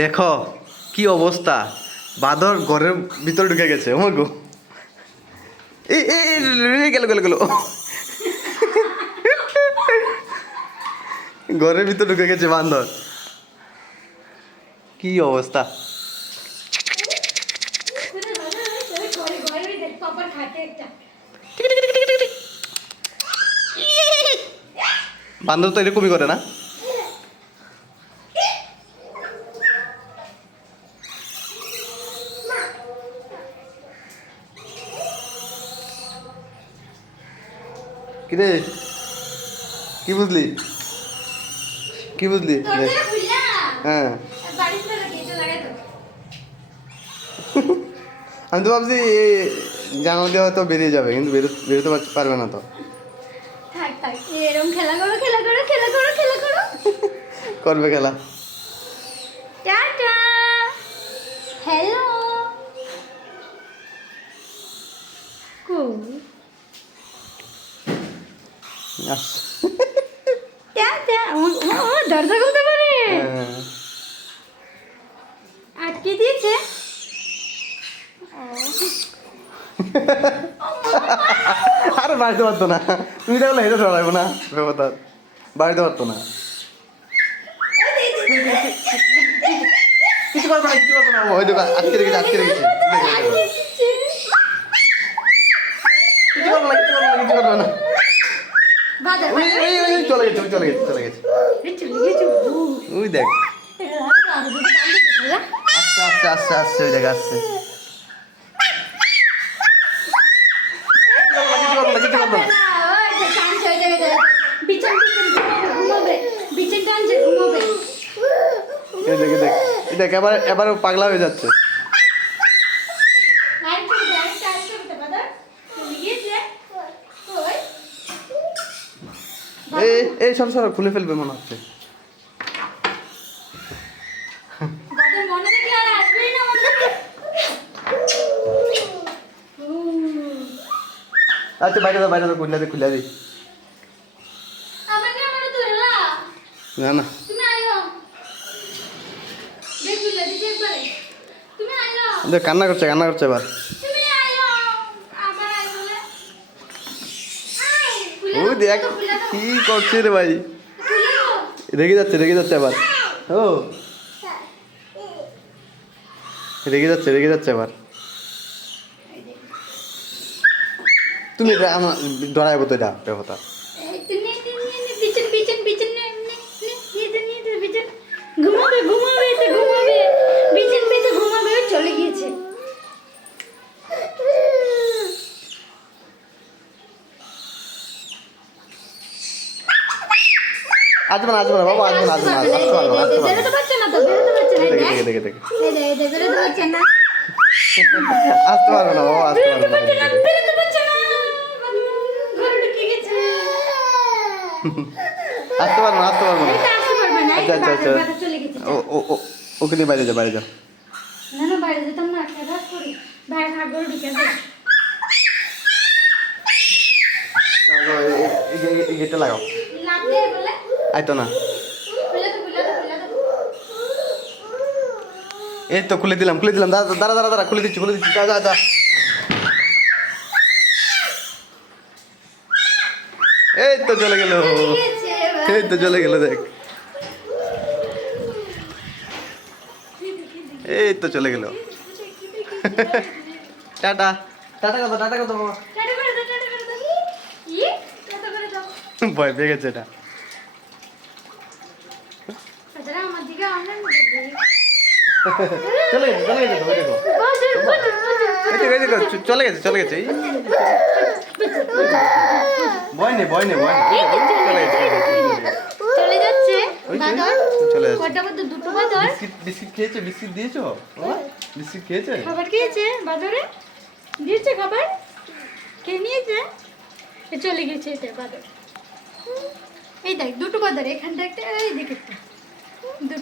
দেখো কি অবস্থা, বাঁদর ঘরের ভিতরে ঢুকে গেছে। ও গো, এই গেল গেল গেল, ঘরের ভিতরে ঢুকে গেছে বাঁদর। কি অবস্থা! বান্দর তো এরকমই করে না? কিরে, কি বুঝলি? কি বুঝলি? হ্যাঁ, আমি তো ভাবছি জানালা দিয়ে হয়তো বেরিয়ে যাবে, কিন্তু বেরোতে পারবে না তো। করবে খেলা। Tata, hello, tata. দরজা খুলতে পারে, আটকে দিয়েছে। আরে বাড়িতে পারতো না, তুমি তাহলে হেঁটে চড়াইবো না, ব্যবহার বাড়িতে পারতো না। কিছু করবো না, কিছু করবো না, ওই দোকান আটকে রেখেছে, আটকে রেখেছে। কিছু করবো না, কিছু করবো না, কিছু করবো না। চলে গেছে, চলে গেছে, চলে গেছে। ওই দেখ, আস্তে আস্তে আস্তে আস্তে, ওই দেখ আসছে। দেখ এবার পাগলা হয়ে যাচ্ছে। এই সব সব খুলে ফেলবে মনে হচ্ছে। আচ্ছা বাইরে দাও, বাইরে দাও, খুলে দিই, খুলে দিই। না না, কান্না করছে, কান্না করছে এবার। ওই দেখ কি করছে রে ভাই, রেগে যাচ্ছে, রেগে যাচ্ছে এবার। ও রেগে যাচ্ছে, রেগে যাচ্ছে এবার। তুমি আমার ডরাইবো তো, এটা কথা। ঘুমাবে ঘুমাবে ঘুমাবে, বিছান পেতে ঘুমাবে, চলে গিয়েছে। আসবে না, আসবে না বাবা, আসবে না, আসবে না, আসতে পারবে না, আসতে পারবে না। পারছে না তো, বেরোতে পারছে না। দেখে দেখে দেখে, বেরোতে পারছে না, আসতে পারবে না বাবা, আসতে বেরোতে পারবে পারছে না, না। বেরোতে পারছে না, ঘরে ঢুকে গেছে। আসতে পারবে না, আসতে পারবে না। এটা আসতে পারবে না, আচ্ছা আচ্ছা আচ্ছা, বাবা চলে গেছে। ওকে নিয়ে বাইরে যাও, বাইরে যাও। না না, বাইরে যেতাম না, খেলা করি, বাইরে ভাগ করে ঢুকে যায়। এই গেটটা লাগাও। লাভ দিয়ে বলে আইতো না, খুলে তো, খুলে তো, খুলে তো। এই তো খুলে দিলাম, খুলে দিলাম। দাঁড়া দাঁড়া দাঁড়া দাঁড়া, খুলে দিচ্ছি, খুলে দিচ্ছি। যা যা যা, এই তো চলে গেল, এই তো চলে গেল, দেখ এই তো চলে গেল। টাটা, টাটা কত, টাটা কত বাবা। টাটা করে দাও, টাটা করে দাও। কি? টাটা করে দাও। ভয় পেয়ে গেছে এটা। তাছাড়া আমার দিকে অনলাইন করবে। চলে গেছে, চলে গেছে তো, ওই দেখো, এই দেখো, চলে গেছে, চলে গেছে। ভয় নেই, ভয় নেই, ভয় নেই, চলে গেছে, চলে যাচ্ছে ওই যে, বাদর। চলে যাচ্ছে। কটা বাদর? দুটো বাদর। বিস্কিট খেয়েছে, বিস্কিট দিয়েছো বাবা? বিস্কিট খেয়েছে? খাবার খেয়েছে বাদরে? দিয়েছে খাবার? খেয়ে নিয়েছে? চলে গেছে এটা বাদর। এই দেখ দুটো বাদর, এখানটা একটা, এই দিকে একটা, দুটো।